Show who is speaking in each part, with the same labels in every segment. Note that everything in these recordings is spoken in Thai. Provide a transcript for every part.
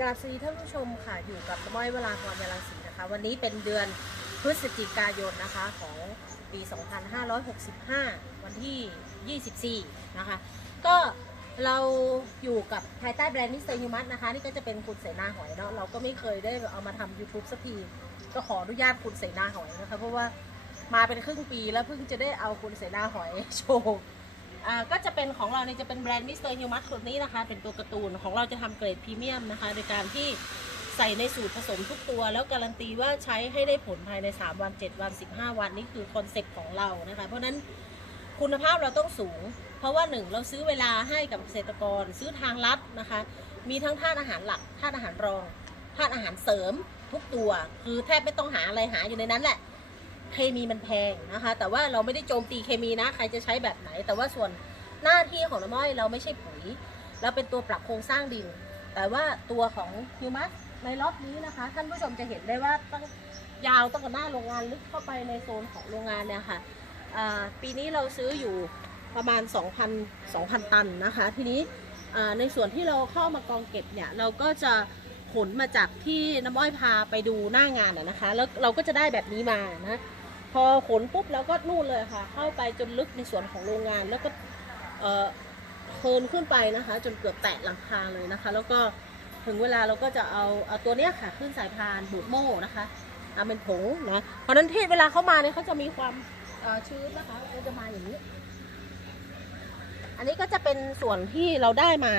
Speaker 1: กราบสวัสดีท่านผู้ชมค่ะอยู่กับม้อยเวลากรยาลังสีนะคะ วันนี้เป็นเดือนพฤศจิกายนนะคะของปี 2565 วันที่ 24 นะคะ ก็เราอยู่กับภายใต้แบรนด์มิสเตอร์ฮิวมัสนะคะ นี่ก็จะเป็นคุณเสนาหอยเนาะเราก็ไม่เคยได้เอามาทำ YouTube สักทีก็ขออนุญาตคุณเสนาหอยนะคะ เพราะว่ามาเป็นครึ่งปีแล้วเพิ่งจะได้เอาคุณเสนาหอยโชว์ อ่าก็จะเป็นของเราเนี่ยจะเป็นแบรนด์มิสเตอร์ฮิวมัสตัวนี้นะคะ เป็นตัวการ์ตูนของเราจะทำเกรดพรีเมียมนะคะ โดยการที่ใส่ในสูตรผสมทุกตัว แล้วการันตีว่าใช้ให้ได้ผลภายใน 3 วัน 7 วัน 15 วันนี่คือคอนเซ็ปต์ของเรานะคะ เพราะฉะนั้นคุณภาพเราต้องสูง เพราะว่าหนึ่งเราซื้อเวลาให้กับเกษตรกรซื้อทางลัดนะคะ มีทั้งธาตุอาหารหลักธาตุอาหารรองธาตุอาหารเสริมทุกตัว คือแทบไม่ต้องหาอะไรหาอยู่ในนั้นแหละ เคมีมันแพงนะคะ แต่ว่าเราไม่ได้โจมตีเคมีนะ ใครจะใช้แบบไหน แต่ว่าส่วนหน้าที่ของน้ำอ้อยเราไม่ใช่ปุ๋ย เราเป็นตัวปรับโครงสร้างดิน แต่ว่าตัวของฮิวมัสในล็อตนี้นะคะ ท่านผู้ชมจะเห็นได้ว่าตั้งยาวตั้งแต่หน้าโรงงานลึกเข้าไปในโซนของโรงงานเนี่ยค่ะปีนี้เราซื้ออยู่ประมาณ 2,000 2,000 ตันนะคะ ทีนี้ในส่วนที่เราเข้ามากองเก็บเนี่ยเราก็จะขนมาจากที่น้ำอ้อยพาไปดูหน้างานนะคะ แล้วเราก็จะได้แบบนี้มานะ พอขนปุ๊บเราก็นู่นเลยค่ะ เข้าไปจนลึกในส่วนของโรงงาน แล้วก็เอ่อเทินขึ้นไปนะคะ จนเกือบแตะหลังคาเลยนะคะ แล้วก็ถึงเวลาเราก็จะเอาเอาตัวเนี้ยค่ะ ขึ้นสายพานบูดโม่นะคะเอาเป็นผงนะเพราะนั้นเทศเวลาเข้ามาเนี่ยเขาจะมีความชื้นนะคะก็จะมาอย่างนี้ อันนี้ก็จะเป็นส่วนที่เราได้มา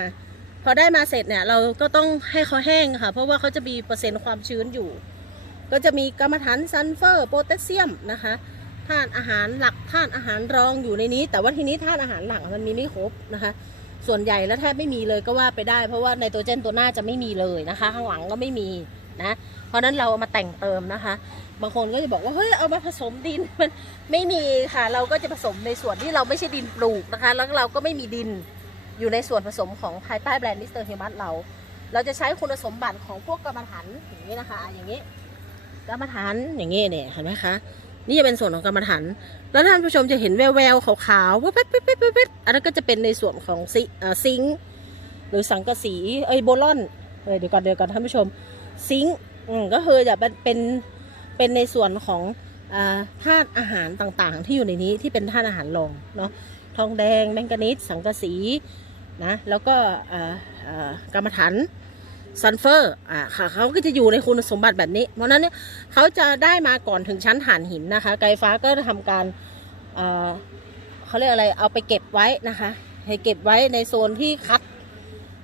Speaker 1: พอได้มาเสร็จเนี่ย เราก็ต้องให้เขาแห้งค่ะ เพราะว่าเขาจะมีเปอร์เซ็นต์ความชื้นอยู่ ก็จะมีกรรมฐานซัลเฟอร์โพแทสเซียมนะคะธาตุอาหารหลักธาตุอาหารรองอยู่ในนี้ แต่ว่าทีนี้ธาตุอาหารหลักมันมีไม่ครบนะคะ ส่วนใหญ่แล้วแทบไม่มีเลยก็ว่าไปได้ เพราะว่าไนโตรเจนตัวหน้าจะไม่มีเลยนะคะ ข้างหลังก็ไม่มีนะเพราะนั้นเราเอามาแต่งเติมนะคะ บางคนก็จะบอกว่าเฮ้ยเอามาผสมดินมันไม่มีค่ะ เราก็จะผสมในส่วนที่เราไม่ใช่ดินปลูกนะคะ แล้วเราก็ไม่มีดินอยู่ในส่วนผสมของภายใต้แบรนด์มิสเตอร์เฮมัสเรา เราจะใช้คุณสมบัติของพวกกรรมฐานอย่างนี้นะคะ อย่างนี้ กรรมฐานอย่างนี้เนี่ยเห็นไหมคะนี่จะเป็นส่วนของกรรมฐานแล้วท่านผู้ชมจะเห็นแววๆขาวๆป๊ดป๊ดป๊ดป๊ดป๊ดอันนั้นก็จะเป็นในส่วนของซิซิงหรือสังกะสีเอ้ยโบลอนเอ้ยเดี๋ยวก่อนเดี๋ยวก่อนท่านผู้ชมซิงอืมก็คือจะเป็นเป็นในส่วนของธาตุอาหารต่างๆ ที่อยู่ในนี้ที่เป็นธาตุอาหารรองเนาะทองแดงแมงกานีสสังกะสีนะแล้วก็กรรมฐาน ซัลเฟอร์อ่าค่ะเขาก็จะอยู่ในคุณสมบัติแบบนี้ เพราะฉะนั้นเนี่ยเขาจะได้มาก่อนถึงชั้นฐานหินนะคะ ไกลฟ้าก็จะทำการเอ่อเขาเรียกอะไรเอาไปเก็บไว้นะคะ ให้เก็บไว้ในโซนที่คัด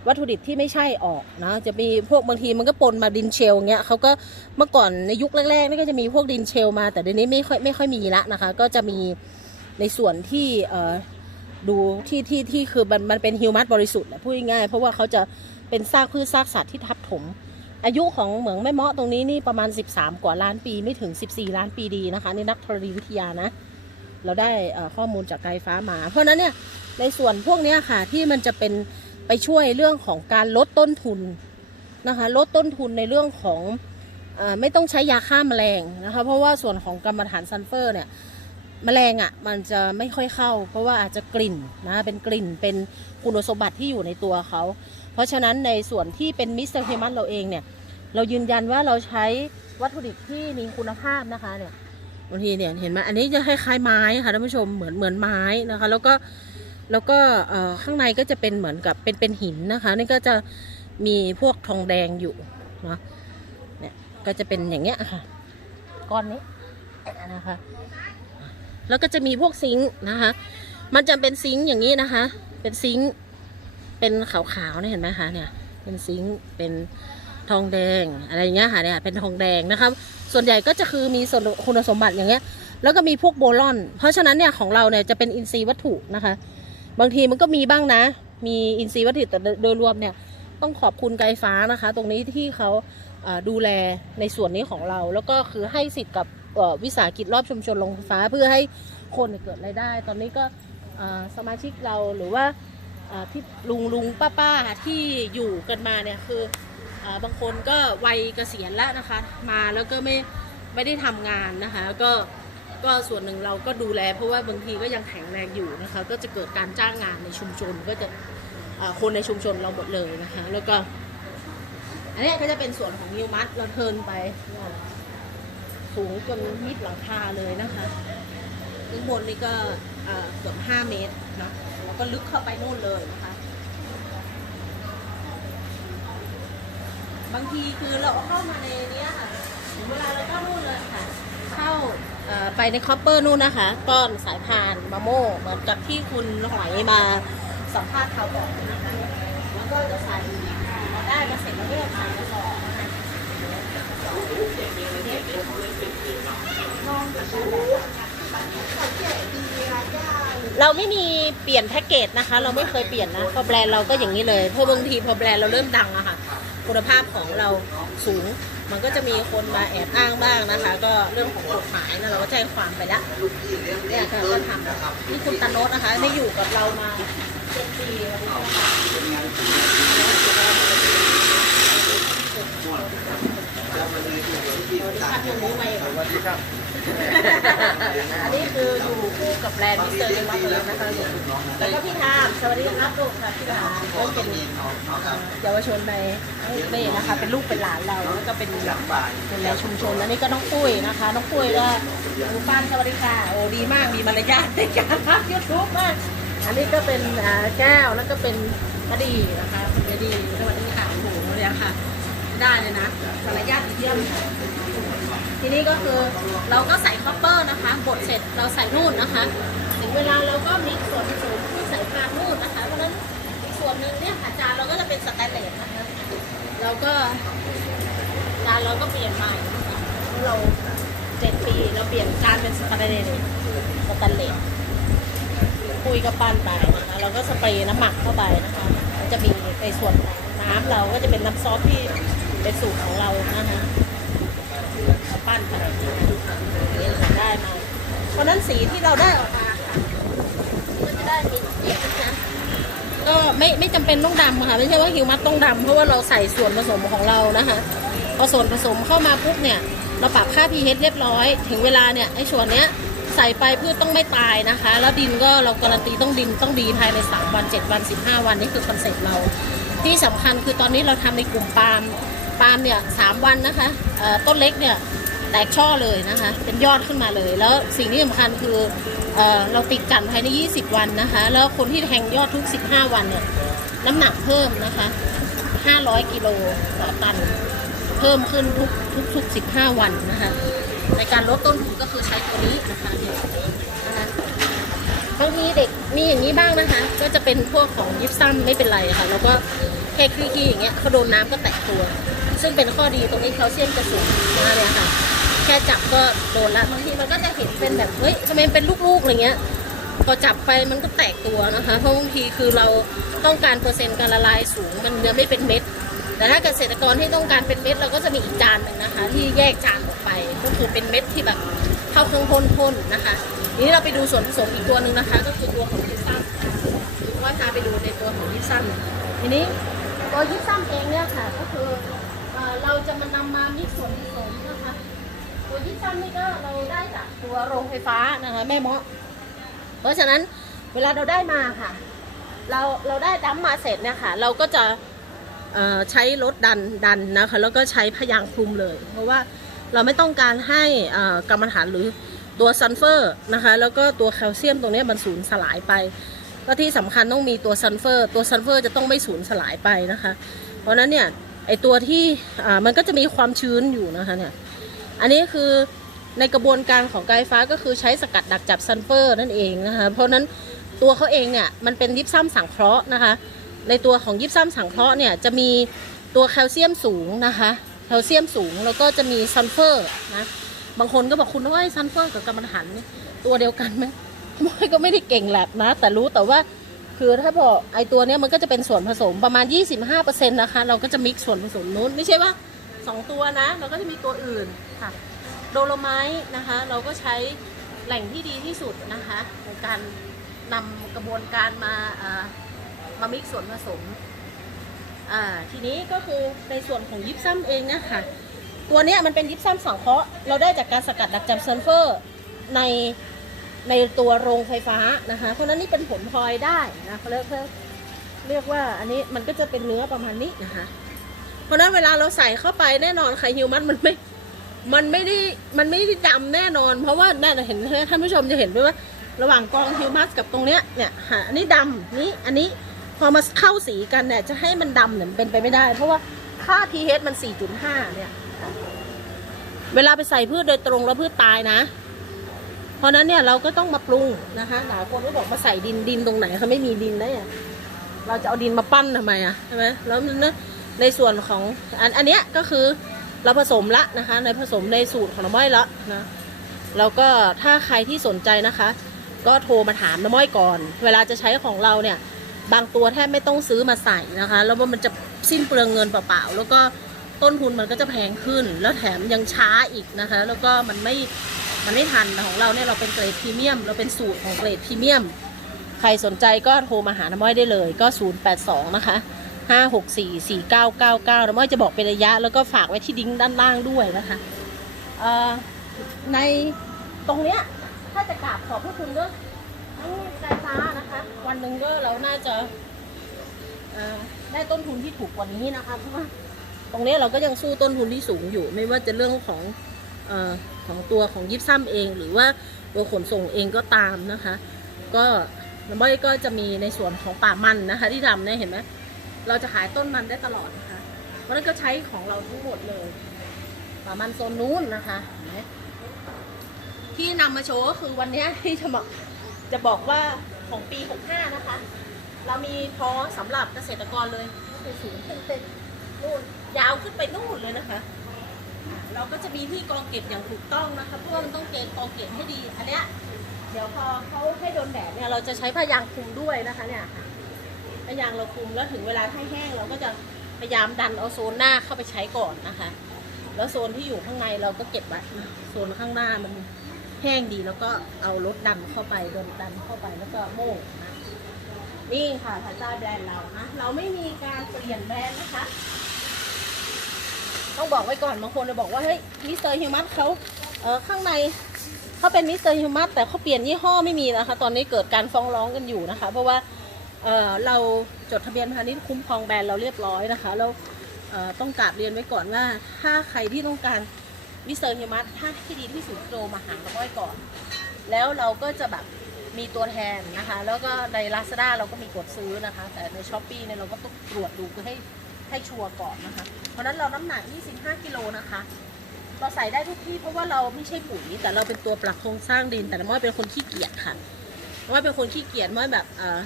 Speaker 1: วัตถุดิบที่ไม่ใช่ออกนะจะมีพวกบางทีมันก็ปนมาดินเชลเงี้ยเขาก็เมื่อก่อนในยุคแรกๆนี่ก็จะมีพวกดินเชลมา แต่เดี๋ยวนี้ไม่ค่อยไม่ค่อยมีละนะคะ ก็จะมีในส่วนที่เอ่อดูที่ที่ที่คือมันมันเป็นฮิวมัสบริสุทธิ์แหละพูดง่ายๆเพราะว่าเขาจะ เป็นซากพืชซากสัตว์ที่ทับถม อายุของเหมืองแม่เมาะตรงนี้นี่ประมาณ 13 กว่าล้านปีไม่ถึง 14 ล้านปีดีนะคะนี่นักธรณีวิทยานะ เราได้ข้อมูลจากไกลฟ้ามา เพราะนั้นเนี่ยในส่วนพวกนี้ค่ะที่มันจะเป็นไปช่วยเรื่องของการลดต้นทุนนะคะลดต้นทุนในเรื่องของอไม่ต้องใช้ยาฆ่าแมลงนะคะเพราะว่าส่วนของกรรมฐานซัลเฟอร์เนี่ยแมลงอะ่ะมันจะไม่ค่อยเข้า เพราะว่าอาจจะกลิ่นนะเป็นกลิ่นเป็นคุณสมบัติที่อยู่ในตัวเขา เพราะฉะนั้นในส่วนที่เป็นมิสเตอร์เฮมันเราเองเนี่ย เรายืนยันว่าเราใช้วัตถุดิบที่มีคุณภาพนะคะเนี่ยบางทีเนี่ยเห็นไหมอันนี้จะคล้ายๆไม้ค่ะท่านผู้ชมเหมือนเหมือนไม้นะคะ แล้วก็แล้วก็ข้างในก็จะเป็นเหมือนกับเป็นเป็นหินนะคะ นี่ก็จะมีพวกทองแดงอยู่เนาะเนี่ยก็จะเป็นอย่างเงี้ยค่ะ ก้อนนี้นะคะ แล้วก็จะมีพวกซิงค์นะคะ มันจะเป็นซิงค์อย่างนี้นะคะ เป็นซิงค์ เป็นขาวๆเนี่ยเห็นไหมคะเนี่ย เป็นซิงค์เป็นทองแดงอะไรอย่างเงี้ยค่ะเนี่ยเป็นทองแดงนะคะส่วนใหญ่ก็จะคือมีส่วนคุณสมบัติอย่างเงี้ย แล้วก็มีพวกโบลอน เพราะฉะนั้นเนี่ยของเราเนี่ยจะเป็นอินทรีย์วัตถุนะคะ บางทีมันก็มีบ้างนะ มีอินทรีย์วัตถุแต่โดยรวมเนี่ยต้องขอบคุณไกลฟ้านะคะ ตรงนี้ที่เขาดูแลในส่วนนี้ของเรา แล้วก็คือให้สิทธิ์กับวิสาหกิจรอบชุมชนลงไฟฟ้าเพื่อให้คนเนี่ยเกิดรายได้ ตอนนี้ก็สมาชิกเราหรือว่า อ่าที่ลุงลุงป้าป้าที่อยู่กันมาเนี่ยคืออบางคนก็วัยเกษียณแล้วนะคะ มาแล้วก็ไม่ไม่ได้ทำงานนะคะ ก็ก็ส่วนหนึ่งเราก็ดูแล เพราะว่าบางทีก็ยังแข็งแรงอยู่นะคะ ก็จะเกิดการจ้างงานในชุมชนก็จะคนในชุมชนเราหมดเลยนะคะ แล้วก็ อันนี้ก็จะเป็นส่วนของนิวมัสเราเทินไป สูงจนมิดหลังคาเลยนะคะข้างบนนี่ก็เอ่อเกือบ5เมตรเนาะ ก็ลึกเข้าไปนู่นเลยนะคะ บางทีคือเราเข้ามาในเนี้ยค่ะถึงเวลาเราก็นู่นเลยค่ะ เข้าไปในคอปเปอร์นู่นนะคะก้อนสายพานมาโม่เหมือนกับที่คุณหอยมาสัมภาษณ์เขาบอกนะคะแล้วก็จะใส่พอได้มาเสร็จแล้วก็จะใส่กระสอบนะคะ เราไม่มีเปลี่ยนแพ็กเกจนะคะ เราไม่เคยเปลี่ยนนะพอแบรนด์เราก็อย่างนี้เลยเพราะบางทีพอแบรนด์เราเริ่มดังอะค่ะ คุณภาพของเราสูง มันก็จะมีคนมาแอบอ้างบ้างนะคะ ก็เรื่องของกฎหมายนะเราก็แจ้งความไปแล้วเนี่ยค่ะก็ทำนี่คุณตาโนตนะคะไม่อยู่กับเรามาเจ็ดปีวันนี้นะคะสวัสดีค่ะคุณรู้ไหม
Speaker 2: สวัสดี ครับ
Speaker 1: อันนี้คืออยู่คู่กับแบรนด์มิสเตอร์เดวัตเลยนะคะแล้วก็พี่ทามสวัสดีครับลูกค่ะพี่ทามก็เป็นเยาวชนในเบ้นะคะ เป็นลูกเป็นหลานเราแล้วก็เป็นเป็นในชุมชนแล้วนี่ก็น้องปุ้ยนะคะ น้องปุ้ยก็ดูป้านสวัสดีค่ะโอ้ดีมากมีมารยาทในการทำยูทูบมากอันนี้ก็เป็นแก้วแล้วก็เป็นมะดีนะคะคุณมะดีสวัสดีค่ะโอ้โหเนี่ยค่ะ ได้เลยนะมารยาทเยี่ยม ทีนี้ก็คือเราก็ใส่คอปเปอร์นะคะบดเสร็จเราใส่นู่นนะคะ ถึงเวลาเราก็มีส่วนผสมที่ใส่พานนู่นนะคะ เพราะฉะนั้นส่วนหนึ่งเนี่ยค่ะจานเราก็จะเป็นสแตนเลสนะคะเราก็จานเราก็เปลี่ยนใหม่เราเจ็ดปีเราเปลี่ยนจานเป็นสแตนเลสสแตนเลสคุยกับปั้นไปนะคะเราก็สเปรย์น้ำหมักเข้าไปนะคะมันจะมีในส่วนของน้ำเราก็จะเป็นน้ำซอสที่เป็นสูตรของเรานะคะ เอาปั้นไปนี่ค่ะได้มาเพราะนั้นสีที่เราได้ออกมาค่ะก็จะได้มีเอกนะก็ไม่ไม่จำเป็นต้องดำค่ะไม่ใช่ว่าฮิวมัสต้องดำเพราะว่าเราใส่ส่วนผสมของเรานะคะพอส่วนผสมเข้ามาปุ๊บเนี่ย เราปรับค่า pH เรียบร้อย ถึงเวลาเนี่ยไอ้ส่วนเนี้ยใส่ไปพืชต้องไม่ตายนะคะ แล้วดินก็เราการันตีต้องดินต้องดีภายใน 3 วัน 7 วัน 15 วันนี่คือคอนเซ็ปต์เรา ที่สำคัญคือตอนนี้เราทำในกลุ่มปาล์ม ปาล์มเนี่ยสามวันนะคะต้นเล็กเนี่ยแตกช่อเลยนะคะ เป็นยอดขึ้นมาเลย แล้วสิ่งที่สำคัญคือเอเราติดกันภายใน 20 วันนะคะ แล้วคนที่แทงยอดทุก 15 วันเนี่ยน้ำหนักเพิ่มนะคะ 500 กิโลต่อตัน เพิ่มขึ้นทุกทุกทุก15 วันนะคะ ในการลดต้นทุนก็คือใช้ตัวนี้นะคะนะคะบางทีเด็กมีอย่างนี้บ้างนะคะ ก็จะเป็นพวกของยิปซัมไม่เป็นไรค่ะ แล้วก็แค่คลี่ๆอย่างเงี้ยเขาโดนน้ำก็แตกตัว ซึ่งเป็นข้อดีตรงนี้แคลเซียมจะสูงมากเลยค่ะ แค่จับก็โดนละบางทีมันก็จะเห็นเป็นแบบเฮ้ยทำไมมันเป็นลูกๆอะไรเงี้ยพอจับไปมันก็แตกตัวนะคะ เพราะบางทีคือเราต้องการเปอร์เซ็นต์การละลายสูง มันยังไม่เป็นเม็ด แต่ถ้าเกษตรกรที่ต้องการเป็นเม็ดเราก็จะมีอีกจานหนึ่งนะคะ ที่แยกจานออกไป ก็คือเป็นเม็ดที่แบบเข้าเครื่องพ่นๆนะคะทีนี้เราไปดูส่วนผสมอีกตัวหนึ่งนะคะ ก็คือตัวของยิปซัมว่าพาไปดูในตัวของยิปซัมทีนี้ตัวยิปซัมเองเนี่ยค่ะก็คือ เราจะมานำมามิกซ์ส่วนผสมนะคะตัวยิปซัมนี่ก็เราได้จากตัวโรงไฟฟ้านะคะแม่เมาะเพราะฉะนั้นเวลาเราได้มาค่ะ เราเราได้ดัมมาเสร็จเนี่ยค่ะ เราก็จะใช้รถดันดันนะคะแล้วก็ใช้พยางคลุมเลย เพราะว่าเราไม่ต้องการให้กรรมฐานหรือตัวซัลเฟอร์นะคะแล้วก็ตัวแคลเซียมตรงนี้มันสูญสลายไปก็ที่สำคัญต้องมีตัวซัลเฟอร์ ตัวซัลเฟอร์จะต้องไม่สูญสลายไปนะคะ เพราะนั้นเนี่ย ไอตัวที่อ่ามันก็จะมีความชื้นอยู่นะคะเนี่ยอันนี้คือในกระบวนการของไกฟ้าก็คือใช้สกัดดักจับซัลเฟอร์นั่นเองนะคะเพราะนั้นตัวเขาเองเนี่ยมันเป็นยิปซัมสังเคราะห์นะคะ ในตัวของยิปซัมสังเคราะห์เนี่ยจะมีตัวแคลเซียมสูงนะคะแคลเซียมสูงแล้วก็จะมีซัลเฟอร์นะบางคนก็บอกคุณว่าซัลเฟอร์กับกำมะถันตัวเดียวกันไหมไม่ก็ไม่ได้เก่งแลบนะ แต่รู้แต่ว่า คือถ้าบอกไอตัวเนี้ยมันก็จะเป็นส่วนผสมประมาณ 25%นะคะ เราก็จะมิกซ์ส่วนผสมนู้นไม่ใช่ว่าสองตัวนะ เราก็จะมีตัวอื่นค่ะ โดโลไมต์นะคะ เราก็ใช้แหล่งที่ดีที่สุดนะคะในการนำกระบวนการมาเอ่อมามิกซ์ส่วนผสมอ่าทีนี้ก็คือในส่วนของยิปซัมเองนะคะตัวเนี้ยมันเป็นยิปซัมสังเคราะห์เราได้จากการสกัดดักจับซัลเฟอร์ใน ในตัวโรงไฟฟ้านะคะ เพราะนั้นนี่เป็นผลพลอยได้นะเขาเรียกเรียกว่าอันนี้มันก็จะเป็นเนื้อประมาณนี้นะคะ เพราะนั้นเวลาเราใส่เข้าไปแน่นอนไข่ฮิวมัสมันไม่ มันไม่ได้มันไม่ได้ดำแน่นอน เพราะว่าน่าจะเห็นท่านผู้ชมจะเห็นด้วยว่าระหว่างกองฮิวมัสกับตรงเนี้ยเนี่ยหาอันนี้ดำนี่อันนี้พอมาเข้าสีกันเนี่ยจะให้มันดำเนี่ยมันเป็นไปไม่ได้ เพราะว่าค่า pH มัน 4.5 เนี่ย เวลาไปใส่พืชโดยตรงแล้วพืชตายนะ เพราะนั้นเนี่ยเราก็ต้องมาปรุงนะคะหลายคนก็บอกมาใส่ดินดินตรงไหนเขาไม่มีดินได้อะเราจะเอาดินมาปั้นทำไมอะใช่ไหมแล้วนเนี่ยในส่วนของอันอันเนี้ยก็คือเราผสมละนะคะ ในผสมในสูตรของน้ำม้อยละนะแล้วก็ถ้าใครที่สนใจนะคะ ก็โทรมาถามน้ำม้อยก่อน เวลาจะใช้ของเราเนี่ยบางตัวแทบไม่ต้องซื้อมาใส่นะคะ แล้วมันจะสิ้นเปลืองเงินเปล่าๆแล้วก็ต้นทุนมันก็จะแพงขึ้น แล้วแถมยังช้าอีกนะคะ แล้วก็มันไม่ มันไม่ทันแต่ของเราเนี่ยเราเป็นเกรดพรีเมียม เราเป็นสูตรของเกรดพรีเมียม ใครสนใจก็โทรมาหาน้ำม้อยได้เลยก็ 082 นะคะ 564 4999น้ำม้อยจะบอกเป็นระยะ แล้วก็ฝากไว้ที่ดิ้งด้านล่างด้วยนะคะในตรงเนี้ยถ้าจะกราบขอบพระคุณก็ทั้งไฟฟ้านะคะ วันหนึ่งก็เราน่าจะได้ต้นทุนที่ถูกกว่านี้นะคะเพราะว่าตรงเนี้ยเราก็ยังสู้ต้นทุนที่สูงอยู่ ไม่ว่าจะเรื่องของอ ของตัวของยิปซัมเอง หรือว่าตัวขนส่งเองก็ตามนะคะ ก็น้ำบ้อยก็จะมีในส่วนของป่ามันนะคะ ที่ทำเนี่ยเห็นไหมเราจะขายต้นมันได้ตลอดนะคะเพราะนั้นก็ใช้ของเราทั้งหมดเลย ป่ามันโซนนู้นนะคะที่นำมาโชว์ก็คือวันนี้ที่จะบอกจะบอกว่าของปี 65 นะคะ เรามีพอสำหรับเกษตรกรเลยไปสูงขึ้นไปนู่นยาวขึ้นไปนู่นเลยนะคะ เราก็จะมีที่กองเก็บอย่างถูกต้องนะคะเพราะว่ามันต้องเกณฑ์กองเก็บให้ดีอันเนี้ยเดี๋ยวพอเขาให้โดนแดดเนี่ยเราจะใช้ผ้ายางคลุมด้วยนะคะเนี่ยค่ะผ้ายางเราคลุมแล้วถึงเวลาให้แห้งเราก็จะพยายามดันเอาโซนหน้าเข้าไปใช้ก่อนนะคะ แล้วโซนที่อยู่ข้างในเราก็เก็บไว้โซนข้างหน้ามันแห้งดีแล้วก็เอารถดันเข้าไปโดนดันเข้าไปแล้วก็โม่งนะนี่ค่ะภายใต้แบรนด์เรานะเราไม่มีการเปลี่ยนแบรนด์นะคะ ต้องบอกไว้ก่อนบางคนจะบอกว่าเฮ้ยมิสเตอร์ฮิวมัสเขาเออข้างในเขาเป็นมิสเตอร์ฮิวมัสแต่เขาเปลี่ยนยี่ห้อไม่มีนะคะ ตอนนี้เกิดการฟ้องร้องกันอยู่นะคะ เพราะว่าเออเราจดทะเบียนพาณิชย์คุ้มครองแบรนด์เราเรียบร้อยนะคะแล้วเออต้องกราบเรียนไว้ก่อนว่า ถ้าใครที่ต้องการมิสเตอร์ฮิวมัสถ้าที่ดีที่สุดโทรมาหาเราไว้ก่อน แล้วเราก็จะแบบมีตัวแทนนะคะ แล้วก็ใน Lazada เราก็มีกดซื้อนะคะ แต่ใน s h อ p e e เนี่ยเราก็ต้องตรวจดูเพื่อให้ ให้ชัวร์ก่อนนะคะ เพราะนั้นเราน้ำหนัก 25 กิโลนะคะ เราใส่ได้ทุกที่เพราะว่าเราไม่ใช่ปุ๋ยแต่เราเป็นตัวปรับโครงสร้างดิน แต่ละม้อยเป็นคนขี้เกียจค่ะม้อยเป็นคนขี้เกียจม้อยแบบเออ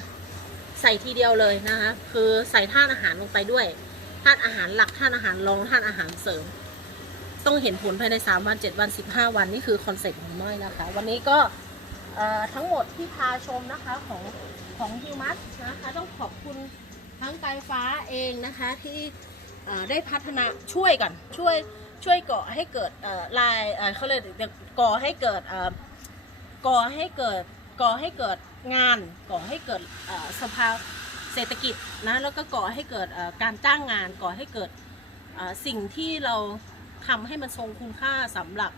Speaker 1: ใส่ทีเดียวเลยนะคะ คือใส่ธาตุอาหารลงไปด้วยธาตุอาหารหลักธาตุอาหารรองธาตุอาหารเสริม ต้องเห็นผลภายใน 3 วัน 7 วัน 15 วันนี่คือคอนเซ็ปต์ของม้อยนะคะ วันนี้ก็ทั้งหมดที่พาชมนะคะของของฮิวมัสนะคะต้องขอบคุณ ทั้งไกายฟ้าเองนะคะที่ได้พัฒนาช่วยกันช่วยช่วยก่อให้เกิดลายเขาเลยกก่อให้เกิดก่อให้เกิดก่อให้เกิดงานก่อให้เกิดสภาเศรษฐกิจนะแล้วก็ก่อให้เกิดการจ้างงานก่อให้เกิดสิ่งที่เราทำให้มันทรงคุณค่าสำหรับ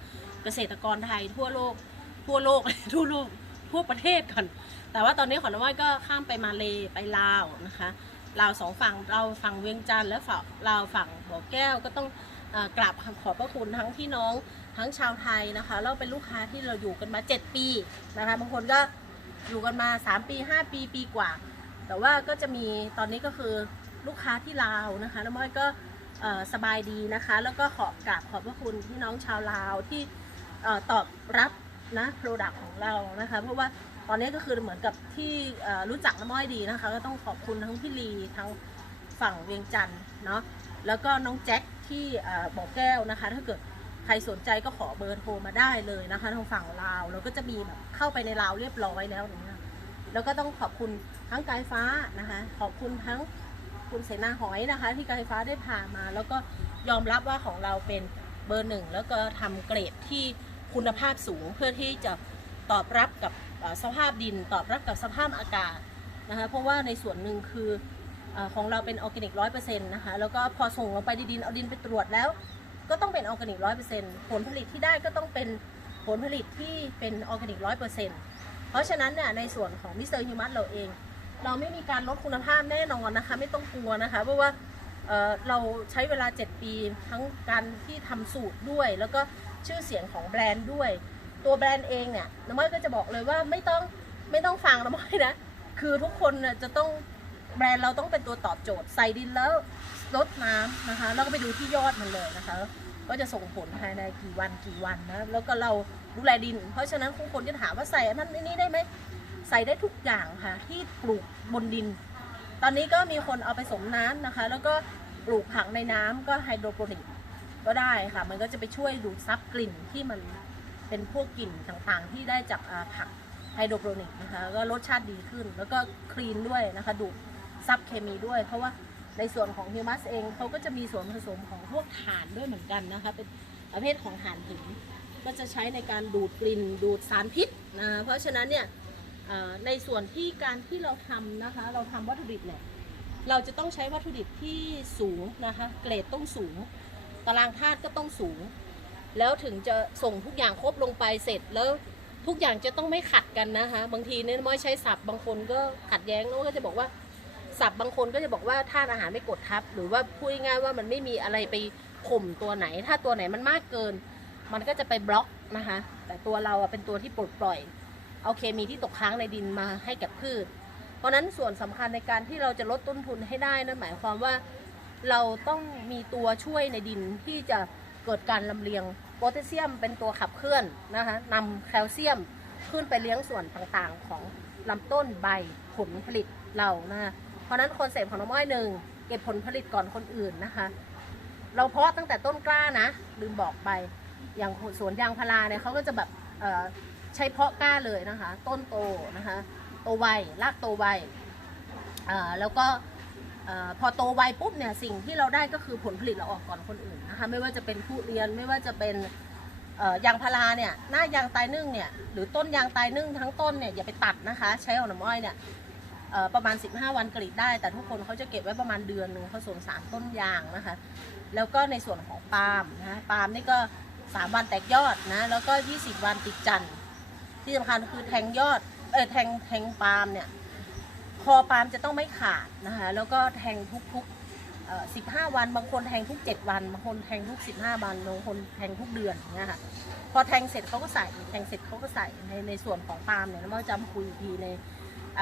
Speaker 1: เกษตรกรไทยทั่วโลกทั่วโลกทั่วโลกทั่วประเทศก่อน แต่ว่าตอนนี้ขอนว่าก็ข้ามไปมาเลไปลาวนะคะ ลาสองฝั่งเราฝั่งเวียงจันทร์และฝั่งลาฝั่งบ่อแก้วก็ต้องอกราบขอบพระคุณทั้งพี่น้องทั้งชาวไทยนะคะแล้วเป็นลูกค้าที่เราอยู่กันมา 7 ปีนะคะบางคนก็อยู่กันมา 3 ปี 5 ปีปีกว่า แต่ว่าก็จะมีตอนนี้ก็คือลูกค้าที่ลาวนะคะแล้วม้อยก็สบายดีนะคะ แล้วก็ขอบกราบขอบพระคุณพี่น้องชาวลาวที่ออตอบรับนะโปรดักของเรานะคะ เพราะว่า ตอนนี้ก็คือเหมือนกับที่รู้จักน้ำม้อยดีนะคะ ก็ต้องขอบคุณทั้งพี่ลีทั้งฝั่งเวียงจันทร์เนาะแล้วก็น้องแจ็คที่เอ่อบอกแก้วนะคะ ถ้าเกิดใครสนใจก็ขอเบอร์โทรมาได้เลยนะคะทางฝั่งลาวแล้วก็จะมีแบบเข้าไปในลาวเรียบร้อยแล้วอย่างเงี้ยแล้วก็ต้องขอบคุณทั้งกายฟ้านะคะ ขอบคุณทั้งคุณเสนาหอยนะคะ ที่กายฟ้าได้พามา แล้วก็ยอมรับว่าของเราเป็นเบอร์หนึ่งแล้วก็ทำเกรดที่คุณภาพสูงเพื่อที่จะตอบรับกับ สภาพดินตอบรับกับสภาพอากาศนะคะเพราะว่าในส่วนหนึ่งคืออของเราเป็นออร์แกนิกร้อยเปอร์เซ็นต์นะคะแล้วก็พอส่งลงไปในดินเอาดินไปตรวจแล้ว ก็ต้องเป็นออร์แกนิกร้อยเปอร์เซ็นต์ผลผลิตที่ได้ก็ต้องเป็นผลผลิตที่เป็นออร์แกนิกร้อยเปอร์เซ็นต์เพราะฉะนั้นเนี่ยในส่วนของมิสเตอร์ฮิวมัสเราเอง เราไม่มีการลดคุณภาพแน่นอนนะคะไม่ต้องกลัวนะคะเพราะว่าเเราใช้เวลา 7 ปีทั้งการที่ทำสูตรด้วย แล้วก็ชื่อเสียงของแบรนด์ด้วย ตัวแบรนด์เองเนี่ยน้ำม้อยก็จะบอกเลยว่าไม่ต้องไม่ต้องฟังน้ำม้อยนะ คือทุกคนจะต้องแบรนด์เราต้องเป็นตัวตอบโจทย์ ใส่ดินแล้วลดน้ำนะคะ แล้วก็ไปดูที่ยอดมันเลยนะคะ ก็จะส่งผลภายในกี่วันกี่วันนะ แล้วก็เราดูแลดิน เพราะฉะนั้นคุณคนจะถามว่าใส่อันนั้นอันนี้ได้ไหมใส่ได้ทุกอย่างค่ะที่ปลูกบนดิน ตอนนี้ก็มีคนเอาไปสมน้ำนะคะ แล้วก็ปลูกผักในน้ำก็ไฮโดรโปนิกก็ได้ค่ะ มันก็จะไปช่วยดูดซับกลิ่นที่มัน เป็นพวกกลิ่นต่างๆ ที่ได้จากผักไฮโดรโปนิกนะคะก็รสชาติดีขึ้น แล้วก็คลีนด้วยนะคะดูดซับเคมีด้วย เพราะว่าในส่วนของฮิวมัสเองเขาก็จะมีส่วนผสมของพวกถ่านด้วยเหมือนกันนะคะเป็นประเภทของถ่านหินก็จะใช้ในการดูดกลิ่นดูดสารพิษนะเพราะฉะนั้นเนี่ยในส่วนที่การที่เราทำนะคะ เราทำวัตถุดิบเนี่ยเราจะต้องใช้วัตถุดิบที่สูงนะคะ เกรดต้องสูง ตารางธาตุก็ต้องสูง แล้วถึงจะส่งทุกอย่างครบลงไปเสร็จแล้วทุกอย่างจะต้องไม่ขัดกันนะคะ บางทีเนี่ยม้อยใช้ศัพท์บางคนก็ขัดแย้งแล้วก็จะบอกว่าศัพท์บางคนก็จะบอกว่าธาตุอาหารไม่กดทับ หรือว่าพูดง่ายๆว่ามันไม่มีอะไรไปข่มตัวไหน ถ้าตัวไหนมันมากเกิน มันก็จะไปบล็อกนะคะ แต่ตัวเราอะเป็นตัวที่ปลดปล่อย เอาเคมีที่ตกค้างในดินมาให้กับพืช เพราะฉะนั้นส่วนสำคัญในการที่เราจะลดต้นทุนให้ได้นั่นหมายความว่าเราต้องมีตัวช่วยในดินที่จะ เกิดการลำเลียงโพแทสเซียมเป็นตัวขับเคลื่อนนะคะนำแคลเซียมขึ้นไปเลี้ยงส่วนต่างๆ ของลำต้นใบผลผลิตเรานะคะเพราะนั้นคอนเซปต์ของน้ำอ้อยหนึ่งเก็บผลผลิตก่อนคนอื่นนะคะ เราเพาะตั้งแต่ต้นกล้านะ ลืมบอกไปอย่างสวนยางพาราเนี่ยเขาก็จะแบบใช้เพาะกล้าเลยนะคะ ต้นโตนะคะโตไวรากโตไวแล้วก็พอโตไวปุ๊บเนี่ยสิ่งที่เราได้ก็คือผลผลิตเราออกก่อนคนอื่น นะคะไม่ว่าจะเป็นทุเรียนไม่ว่าจะเป็นยางพาราเนี่ยหน้ายางตายนึ่งเนี่ยหรือต้นยางตายนึ่งทั้งต้นเนี่ยอย่าไปตัดนะคะ ใช้เอาน้ำอ้อยเนี่ยประมาณ 15 วันกรีดได้ แต่ทุกคนเขาจะเก็บไว้ประมาณเดือนหนึ่งผสมสารต้นยางนะคะ แล้วก็ในส่วนของปาล์มนะปาล์มนี่ก็ 3 วันแตกยอดนะแล้วก็ 20 วันติดจันทร์ที่สำคัญคือแทงยอดเออแทงแทงปาล์มเนี่ยคอปาล์มจะต้องไม่ขาดนะคะแล้วก็แทงทุกๆเอ่อ 15 วัน บางคนแทงทุก 7 วัน บางคนแทงทุก 15 วัน บางคนแทงทุกเดือนเนี่ยค่ะ พอแทงเสร็จเขาก็ใส่ แทงเสร็จเขาก็ใส่ในในส่วนของปาล์มเนี่ยแล้วมาจำคุยอีกทีใน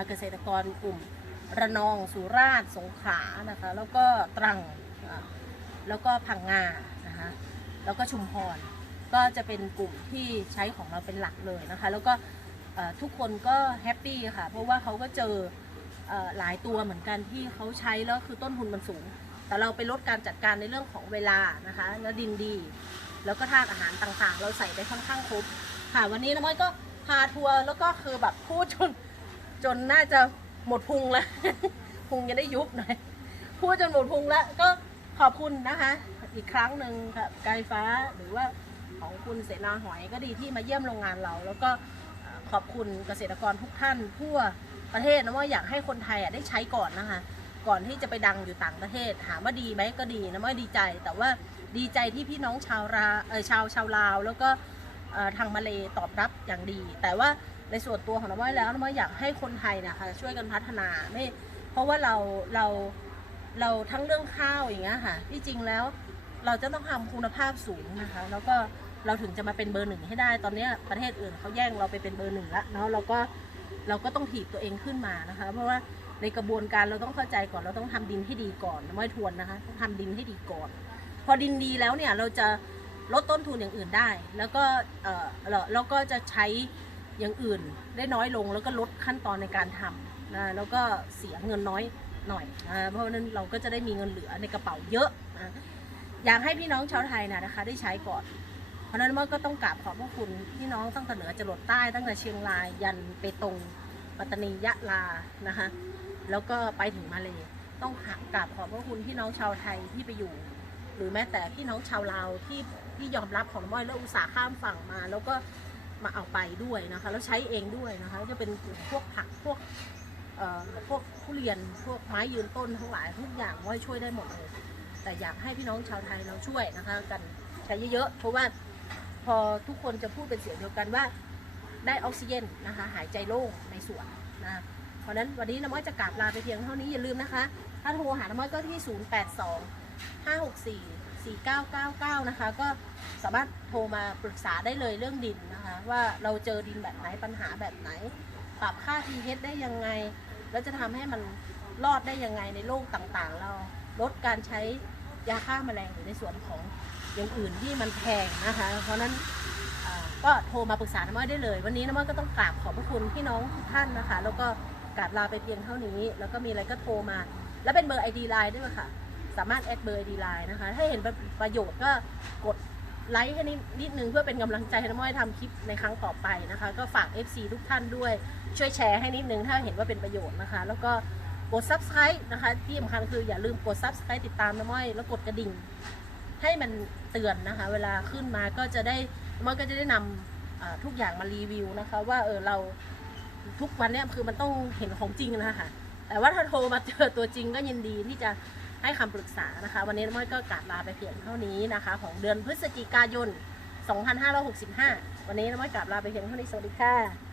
Speaker 1: เกษตรกรกลุ่มระนองสุราษฎร์สงขลานะคะ แล้วก็ตรัง แล้วก็พังงา นะคะ แล้วก็ชุมพร ก็จะเป็นกลุ่มที่ใช้ของเราเป็นหลักเลยนะคะ แล้วก็ทุกคนก็แฮปปี้ค่ะ เพราะว่าเขาก็เจออหลายตัวเหมือนกันที่เขาใช้แล้วคือต้นทุนมันสูง แต่เราไปลดการจัดการในเรื่องของเวลานะคะแล้วดินดี แล้วก็ธาตุอาหารต่างๆ เราใส่ได้ค่อนข้างครบค่ะวันนี้น้ำอ้อยก็พาทัวร์แล้วก็คือแบบพูดจนจนน่าจะหมดพุงแล้ว พุงจะได้ยุบหน่อยพูดจนหมดพุงแล้วก็ขอบคุณนะคะ อีกครั้งหนึ่งค่ะไกลฟ้าหรือว่าของคุณเสนาหอยก็ดีที่มาเยี่ยมโรงงานเรา แล้วก็ขอบคุณเกษตรกรทุกท่านทั่วประเทศนะว่าอยากให้คนไทยอะได้ใช้ก่อนนะคะ ก่อนที่จะไปดังอยู่ต่างประเทศ ถามว่าดีไหมก็ดีนะว่ดีใจ แต่ว่าดีใจที่พี่น้องชาวราเออชาวชาวลาว แล้วก็ทางมาเลตอบรับอย่างดี แต่ว่าในส่วนตัวของน้ำอ้อยแล้วน้ำอ้อยอยากให้คนไทยนะคะช่วยกันพัฒนาไม่เพราะว่าเราเราเราทั้งเรื่องข้าวอย่างเงี้ยค่ะที่จริงแล้วเราจะต้องทำคุณภาพสูงนะคะแล้วก็เราถึงจะมาเป็นเบอร์หนึ่งให้ได้ตอนนี้ประเทศอื่นเขาแย่งเราไปเป็นเบอร์หนึ่งแล้วเนาะเราก็เราก็ต้องถีบตัวเองขึ้นมานะคะ เพราะว่า ในกระบวนการเราต้องเข้าใจก่อนเราต้องทำดินให้ดีก่อนไม่ทวนนะคะต้องทำดินให้ดีก่อน พอดินดีแล้วเนี่ยเราจะลดต้นทุนอย่างอื่นได้ แล้วก็เออเราเราก็จะใช้อย่างอื่นได้น้อยลงแล้วก็ลดขั้นตอนในการทำนะแล้วก็เสียเงินน้อยหน่อยนะเพราะฉะนั้นเราก็จะได้มีเงินเหลือในกระเป๋าเยอะนะอยากให้พี่น้องชาวไทยนะนะคะได้ใช้ก่อน เพราะฉะนั้นมันก็ต้องกราบขอบพระคุณพี่น้องตั้งแต่เหนือจรดใต้ตั้งแต่เชียงรายยันเปตงปัตตานียะลานะคะ แล้วก็ไปถึงมาเลยต้องกราบขอบพระคุณพี่น้องชาวไทยที่ไปอยู่ หรือแม้แต่พี่น้องชาวลาวที่ที่ยอมรับของน้อยแล้วอุตสาห์ข้ามฝั่งมา แล้วก็มาเอาไปด้วยนะคะ แล้วใช้เองด้วยนะคะจะเป็นพวกผักพวกเอ่อพวกทุเรียนพวกไม้ยืนต้นทั้งหลายทุกอย่างว่าช่วยได้หมดเลยแต่อยากให้พี่น้องชาวไทยเราช่วยนะคะ กันใช้เยอะๆเพราะว่าพอทุกคนจะพูดเป็นเสียงเดียวกันว่าได้ออกซิเจนนะคะ หายใจโล่งในสวนนะ เพราะนั้นวันนี้น้ำอ้อยจะกราบลาไปเพียงเท่านี้อย่าลืมนะคะ ถ้าโทรหาน้ำม้อยก็ที่ 082 564 4999 นะคะ ก็สามารถโทรมาปรึกษาได้เลยเรื่องดินนะคะ ว่าเราเจอดินแบบไหนปัญหาแบบไหน ปรับค่า pH ได้ยังไง แล้วจะทำให้มันรอดได้ยังไงในโลกต่างๆ เราลดการใช้ยาฆ่าแมลงหรือในส่วนของอย่างอื่นที่มันแพงนะคะ เพราะนั้นก็โทรมาปรึกษาน้ำม้อยได้เลย วันนี้น้ำม้อยก็ต้องกราบขอบพระคุณพี่น้องทุกท่านนะคะ แล้วก็ กราบลาไปเพียงเท่านี้ แล้วก็มีอะไรก็โทรมา แล้วเป็นเบอร์ ID Line ด้วยค่ะ สามารถแอดเบอร์ ID Line นะคะ ถ้าเห็นประโยชน์ก็กดไลค์ให้นิดนิดนึงเพื่อเป็นกำลังใจให้น้ำม้อยทำคลิปในครั้งต่อไปนะคะ ก็ฝาก FC ทุกท่านด้วย ช่วยแชร์ให้นิดนึงถ้าเห็นว่าเป็นประโยชน์นะคะ แล้วก็กด subscribe นะคะ ที่สำคัญคืออย่าลืมกด subscribe ติดตามน้ำม้อยแล้วกดกระดิ่ง ให้มันเตือนนะคะ เวลาขึ้นมาก็จะได้น้ำม้อยก็จะได้นำอ่าทุกอย่างมารีวิวนะคะ ว่าเออเรา ทุกวันเนี้ยคือมันต้องเห็นของจริงนะคะแต่ว่าถ้าโทรมาเจอตัวจริงก็ยินดีที่จะให้คำปรึกษานะคะ วันนี้น้ำม้อยก็กราบลาไปเพียงเท่านี้นะคะ ของเดือนพฤศจิกายน 2565 วันนี้น้ำม้อยกราบลาไปเพียงเท่านี้สวัสดีค่ะ